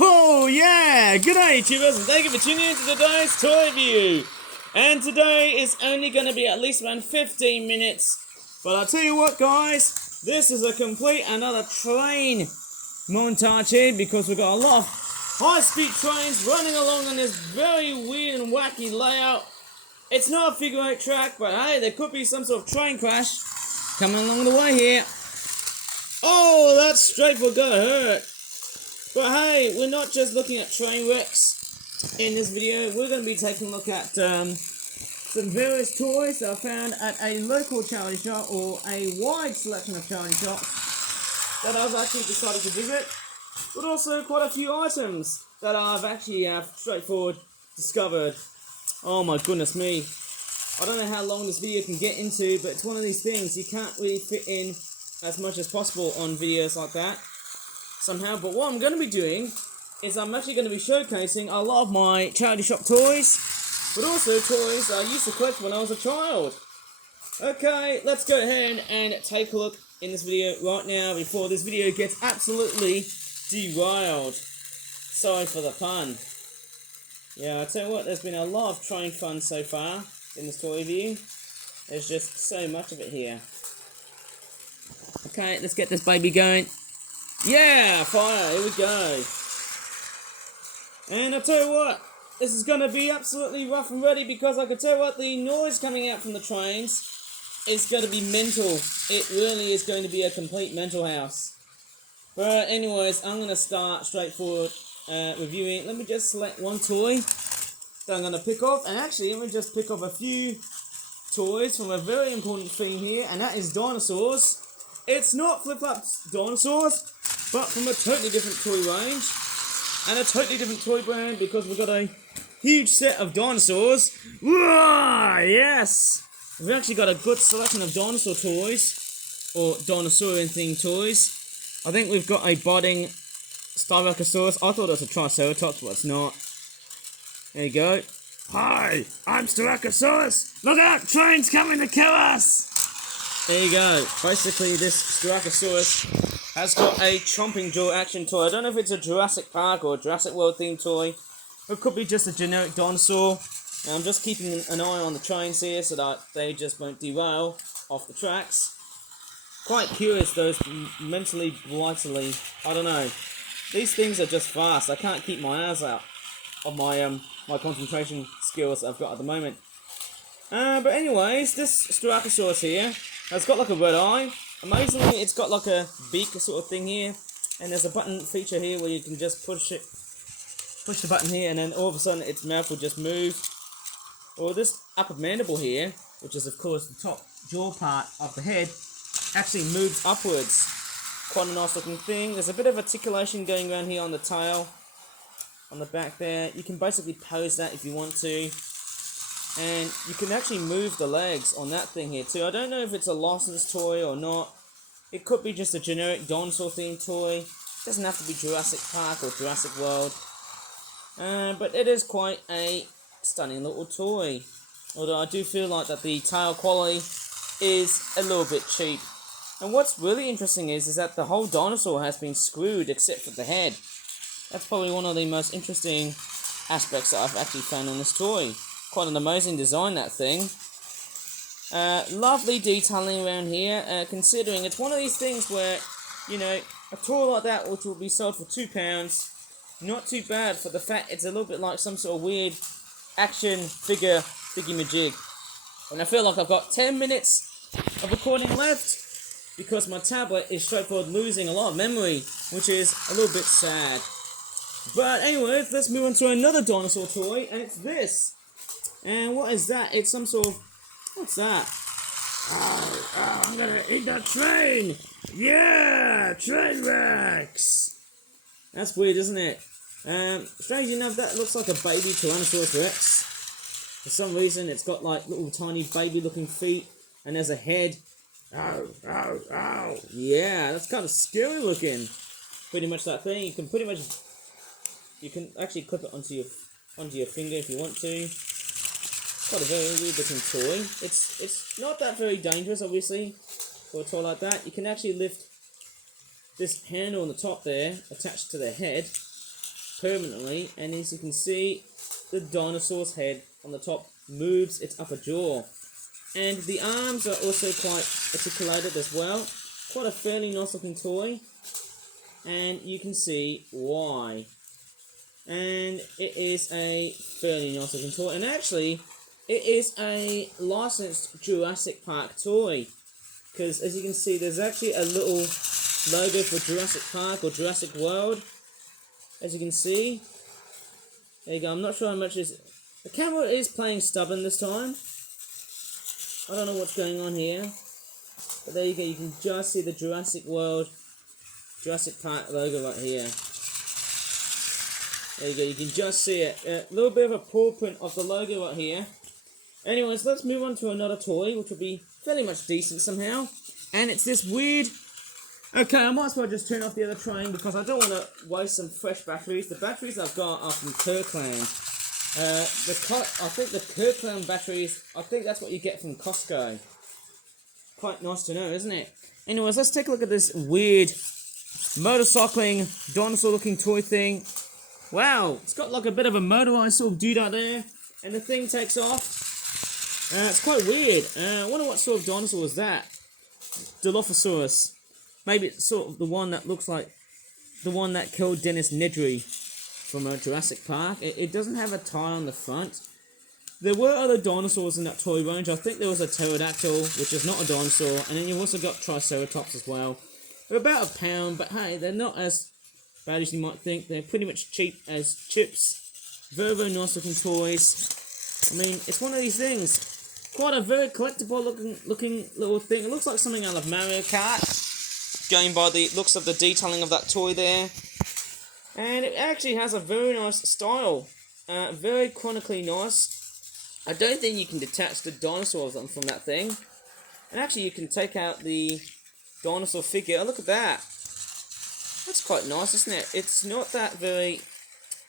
Oh yeah! G'day YouTubers and thank you for tuning in to today's toy review. And today is only going to be at least around 15 minutes. But I'll tell you what guys, this is a complete another train montage here because we've got a lot of high-speed trains running along on this very weird and wacky layout. It's not a figure 8 track, but hey, there could be some sort of train crash coming along the way here. Oh, that strafe will go hurt. But hey, we're not just looking at train wrecks in this video. We're going to be taking a look at some various toys that I found at a local charity shop or a wide selection of charity shops that I've actually decided to visit. But also quite a few items that I've actually straightforward discovered. Oh my goodness me. I don't know how long this video can get into, but it's one of these things you can't really fit in as much as possible on videos like that somehow. But what I'm going to be doing is I'm actually going to be showcasing a lot of my charity shop toys, but also toys I used to collect when I was a child. Okay, let's go ahead and take a look in this video right now before this video gets absolutely derailed. Sorry for the pun. Yeah, I'll tell you what, there's been a lot of train fun so far in this toy review. There's just so much of it here. Okay, let's get this baby going. Yeah, fire, here we go. And I'll tell you what, this is going to be absolutely rough and ready because I can tell you what, the noise coming out from the trains is going to be mental. It really is going to be a complete mental house. But anyways, I'm going to start straightforward reviewing. Let me just select one toy that I'm going to pick off. And actually, let me just pick off a few toys from a very important theme here, and that is dinosaurs. It's not Flip-Flop's Dinosaurs, but from a totally different toy range and a totally different toy brand because we've got a huge set of dinosaurs. Whoa, yes! We've actually got a good selection of dinosaur toys, or dinosaurian themed toys. I think we've got a budding Styracosaurus. I thought it was a Triceratops, but it's not. There you go. Hi, I'm Styracosaurus! Look out, train's coming to kill us! There you go. Basically, this Styracosaurus has got a chomping jaw action toy. I don't know if it's a Jurassic Park or a Jurassic World themed toy. It could be just a generic dinosaur. And I'm just keeping an eye on the trains here so that they just won't derail off the tracks. Quite curious, those mentally, vitally, I don't know. These things are just fast. I can't keep my eyes out of my my concentration skills I've got at the moment. But anyways, this Styracosaurus here has got like a red eye. Amazingly, it's got like a beak sort of thing here, and there's a button feature here where you can just push the button here, and then all of a sudden its mouth will just move. Or this upper mandible here, which is of course the top jaw part of the head, actually moves upwards. Quite a nice looking thing. There's a bit of articulation going around here on the tail, on the back there. You can basically pose that if you want to. And you can actually move the legs on that thing here too. I don't know if it's a licensed toy or not. It could be just a generic dinosaur themed toy. It doesn't have to be Jurassic Park or Jurassic World. But it is quite a stunning little toy. Although I do feel like that the tail quality is a little bit cheap. And what's really interesting is that the whole dinosaur has been screwed except for the head. That's probably one of the most interesting aspects that I've actually found on this toy. Quite an amazing design, that thing. Lovely detailing around here, considering it's one of these things where, you know, a toy like that which will be sold for £2, not too bad for the fact it's a little bit like some sort of weird action figure thingy-majig. And I feel like I've got 10 minutes of recording left because my tablet is straightforward losing a lot of memory, which is a little bit sad. But anyways, let's move on to another dinosaur toy, and it's this. And what is that? It's some sort of... What's that? Oh, I'm gonna eat that train! Yeah! Train wrecks! That's weird, isn't it? Strangely enough, that looks like a baby Tyrannosaurus Rex. For some reason, it's got like little tiny baby looking feet, and there's a head. Oh, oh, oh! Yeah, that's kind of scary looking. Pretty much that thing. You can actually clip it onto your finger if you want to. Quite a very weird looking toy. It's not that very dangerous, obviously, for a toy like that. You can actually lift this handle on the top there, attached to the head, permanently, and as you can see, the dinosaur's head on the top moves its upper jaw. And the arms are also quite articulated as well. Quite a fairly nice looking toy. And you can see why. And it is a fairly nice looking toy. And actually, it is a licensed Jurassic Park toy. Because as you can see, there's actually a little logo for Jurassic Park or Jurassic World. As you can see. There you go. I'm not sure how much is... The camera is playing stubborn this time. I don't know what's going on here. But there you go. You can just see the Jurassic World, Jurassic Park logo right here. There you go. You can just see it. A little bit of a paw print of the logo right here. Anyways, let's move on to another toy, which will be fairly much decent somehow. And it's this weird... Okay, I might as well just turn off the other train because I don't want to waste some fresh batteries. The batteries I've got are from Kirkland. I think the Kirkland batteries, I think that's what you get from Costco. Quite nice to know, isn't it? Anyways, let's take a look at this weird motorcycling, dinosaur-looking toy thing. Wow, it's got like a bit of a motorized sort of dude out there, and the thing takes off. It's quite weird. I wonder what sort of dinosaur is that? Dilophosaurus. Maybe it's sort of the one that looks like the one that killed Dennis Nedry from Jurassic Park. It doesn't have a tie on the front. There were other dinosaurs in that toy range. I think there was a pterodactyl, which is not a dinosaur, and then you've also got triceratops as well. They're about £1, but hey, they're not as bad as you might think. They're pretty much cheap as chips. Very, very nice looking toys. I mean, it's one of these things. Quite a very collectible looking little thing. It looks like something out of Mario Kart. Going by the looks of the detailing of that toy there. And it actually has a very nice style. Very chronically nice. I don't think you can detach the dinosaurs from that thing. And actually you can take out the dinosaur figure. Oh, look at that. That's quite nice, isn't it? It's not that very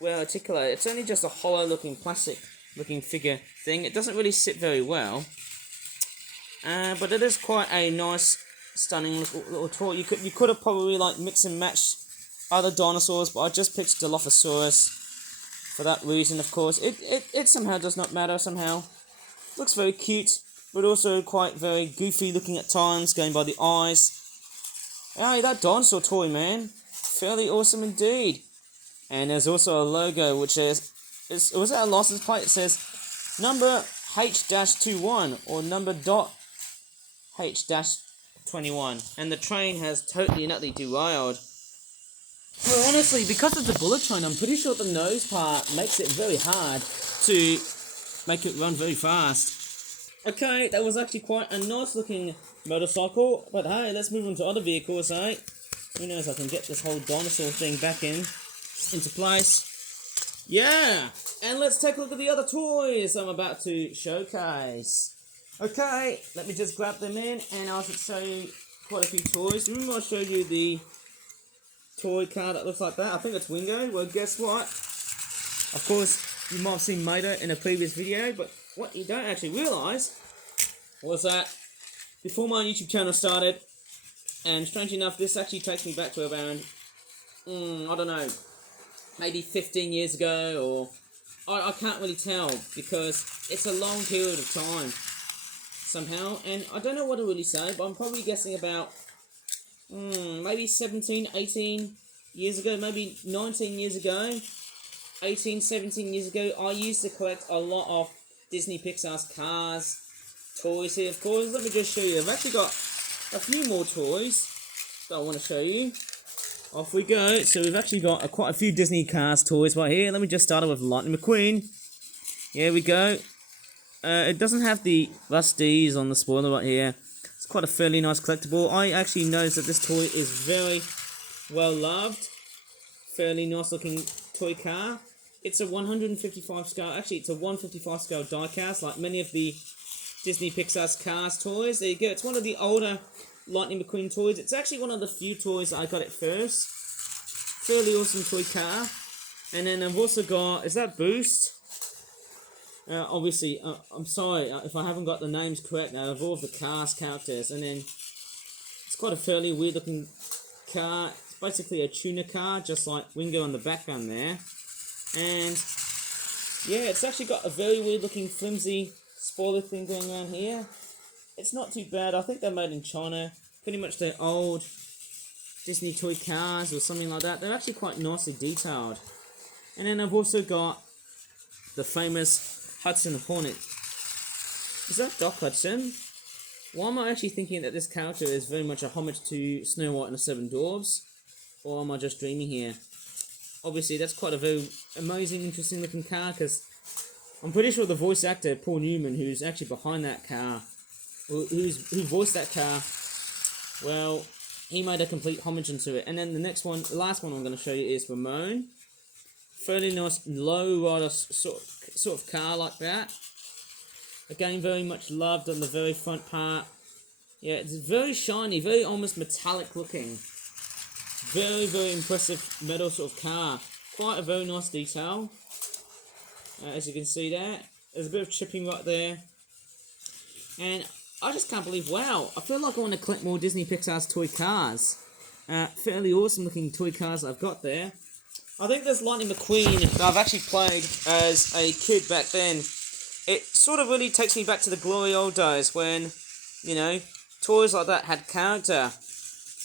well articulated. It's only just a hollow looking plastic looking figure thing. It doesn't really sit very well. But it is quite a nice, stunning little toy. You could have probably like mix and match other dinosaurs, but I just picked Dilophosaurus for that reason. Of course, it somehow does not matter. Somehow, looks very cute, but also quite very goofy looking at times, going by the eyes. Hey, that dinosaur toy, man, fairly awesome indeed. And there's also a logo which was that a license plate? It says number H-21 or number H-21, and the train has totally and utterly derailed. Well, honestly, because it's a bullet train, I'm pretty sure the nose part makes it very hard to make it run very fast. Okay, that was actually quite a nice looking motorcycle, but hey, let's move on to other vehicles, eh? Who knows, I can get this whole dinosaur thing back into place. Yeah, and let's take a look at the other toys I'm about to showcase. Okay, let me just grab them in, and I'll show you quite a few toys. Remember I showed you the toy car that looks like that? I think it's Wingo. Well, guess what? Of course, you might have seen Mater in a previous video, but what you don't actually realise was that before my YouTube channel started, and strangely enough, this actually takes me back to around, I don't know, maybe 15 years ago, or I can't really tell, because it's a long period of time. Somehow, and I don't know what to really say, but I'm probably guessing about maybe 17, 18 years ago, maybe 19 years ago, 18, 17 years ago, I used to collect a lot of Disney Pixar's Cars toys here, of course. Let me just show you. I've actually got a few more toys that I want to show you. Off we go. So we've actually got quite a few Disney Cars toys right here. Let me just start with Lightning McQueen. Here we go. It doesn't have the rusties on the spoiler right here. It's quite a fairly nice collectible. I actually noticed that this toy is very well loved. Fairly nice looking toy car. It's a 155 scale. Actually, it's a 155 scale diecast, like many of the Disney Pixar's Cars toys. There you go. It's one of the older Lightning McQueen toys. It's actually one of the few toys that I got it first. Fairly awesome toy car. And then I've also got, is that Boost? Obviously, I'm sorry if I haven't got the names correct now of all of the Cars characters. And then it's quite a fairly weird looking car. It's basically a tuner car, just like Wingo in the background there. And yeah, it's actually got a very weird looking flimsy spoiler thing going around here. It's not too bad. I think they're made in China. Pretty much they're old Disney toy cars or something like that. They're actually quite nicely detailed. And then I've also got the famous Hudson Hornet. Is that Doc Hudson? Why am I actually thinking that this character is very much a homage to Snow White and the Seven Dwarfs? Or am I just dreaming here? Obviously, that's quite a very amazing, interesting looking car, because I'm pretty sure the voice actor, Paul Newman, who's actually behind that car, who voiced that car, well, he made a complete homage into it. And then the next one, the last one I'm going to show you is Ramone. Fairly nice low rider sort of car like that. Again, very much loved on the very front part. Yeah, it's very shiny, very almost metallic looking. Very, very impressive metal sort of car. Quite a very nice detail. As you can see there. There's a bit of chipping right there. And I just can't believe, wow, I feel like I want to collect more Disney Pixar's toy cars. Fairly awesome looking toy cars I've got there. I think there's Lightning McQueen that I've actually played as a kid back then. It sort of really takes me back to the glory old days when, you know, toys like that had character.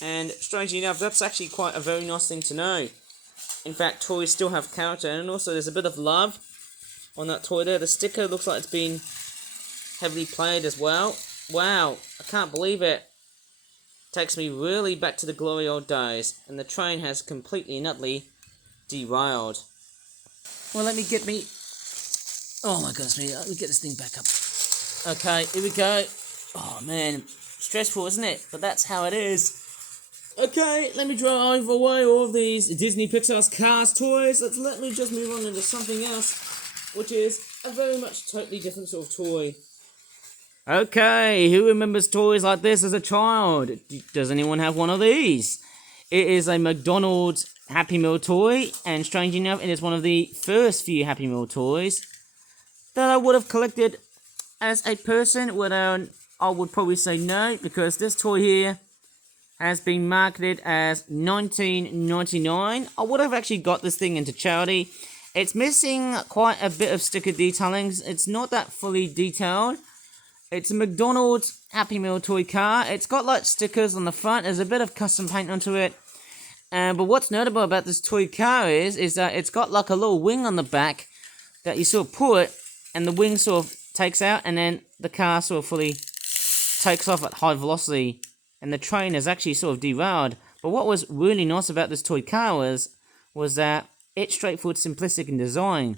And strangely enough, that's actually quite a very nice thing to know. In fact, toys still have character, and also there's a bit of love on that toy there. The sticker looks like it's been heavily played as well. Wow, I can't believe it. Takes me really back to the glory old days, and the train has completely and utterly derailed. Well, let me get me... Oh my goodness me, let me get this thing back up. Okay, here we go. Oh man, stressful, isn't it? But that's how it is. Okay, let me drive away all of these Disney Pixar's Cars toys. Let me just move on into something else, which is a very much totally different sort of toy. Okay, who remembers toys like this as a child? Does anyone have one of these? It is a McDonald's Happy Meal toy, and strangely enough, it is one of the first few Happy Meal toys that I would have collected as a person. Whether I would probably say no, because this toy here has been marketed as $19.99. I would have actually got this thing into charity. It's missing quite a bit of sticker detailing. It's not that fully detailed. It's a McDonald's Happy Meal toy car. It's got like stickers on the front. There's a bit of custom paint onto it. But what's notable about this toy car is that it's got like a little wing on the back that you sort of pull it, and the wing sort of takes out, and then the car sort of fully takes off at high velocity. And the train is actually sort of derailed. But what was really nice about this toy car was that it's straightforward, simplistic in design.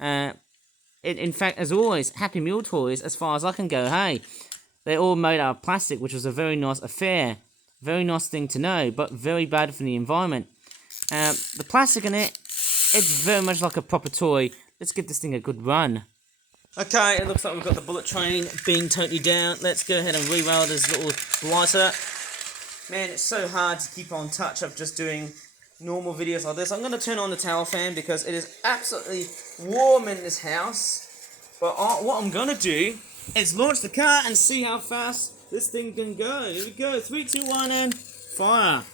In fact, as always, Happy Meal toys, as far as I can go, hey, they're all made out of plastic, which was a very nice affair. Very nice thing to know, but very bad for the environment. The plastic in it, it's very much like a proper toy. Let's give this thing a good run. Okay, it looks like we've got the bullet train being totally down. Let's go ahead and re-rail this little blighter. Man, it's so hard to keep on touch of just doing normal videos like this. I'm going to turn on the tower fan because it is absolutely warm in this house. But what I'm going to do is launch the car and see how fast this thing can go. Here we go. 3, 2, 1, and fire.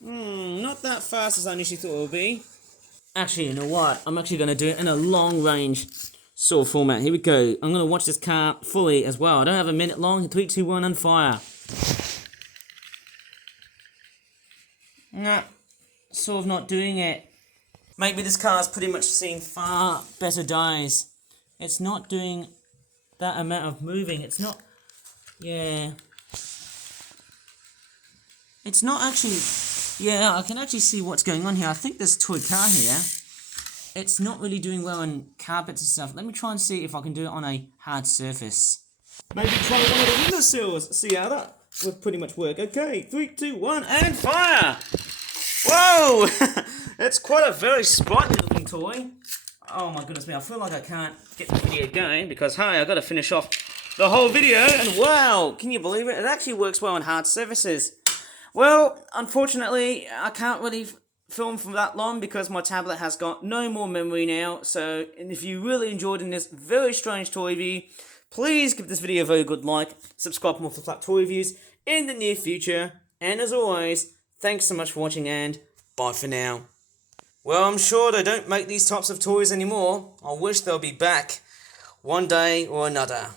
Not that fast as I initially thought it would be. Actually, you know what? I'm actually going to do it in a long range sort of format. Here we go. I'm going to watch this car fully as well. I don't have a minute long. 3, 2, 1, and fire. Nah, sort of not doing it. Maybe this car's pretty much seen far better days. It's not doing that amount of moving. It's not... Yeah. It's not actually... Yeah, I can actually see what's going on here. I think this toy car here, it's not really doing well on carpets and stuff. Let me try and see if I can do it on a hard surface. Maybe try one of the windowsills. See how that would pretty much work. Okay, 3, 2, 1, and fire! Whoa! It's quite a very sprightly looking toy. Oh my goodness me, I feel like I can't get the video going because, hey, I've got to finish off the whole video. And wow, can you believe it? It actually works well on hard surfaces. Well, unfortunately, I can't really film for that long because my tablet has got no more memory now. So, and if you really enjoyed in this very strange toy review, please give this video a very good like, subscribe for more flat toy reviews in the near future. And as always, thanks so much for watching and bye for now. Well, I'm sure they don't make these types of toys anymore. I wish they'll be back one day or another.